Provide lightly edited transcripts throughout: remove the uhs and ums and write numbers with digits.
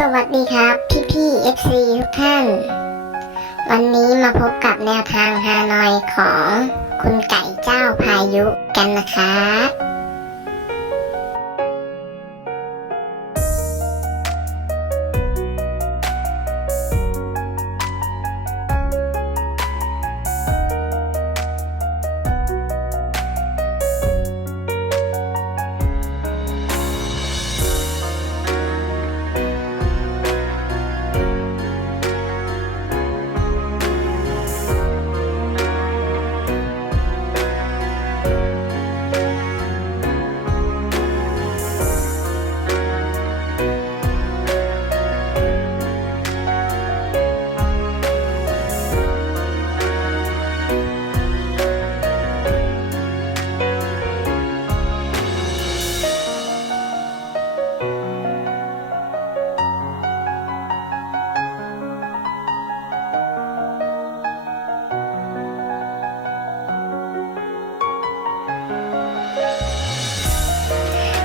สวัสดีครับพี่FC ทุกท่านวันนี้มาพบกับแนวทางฮานอยของคุณไก่เจ้าพายุกันนะครับ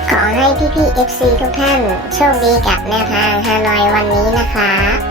ขอให้พี่FC ทุกท่านโชคดีกับแนวทางฮานอยวันนี้นะคะ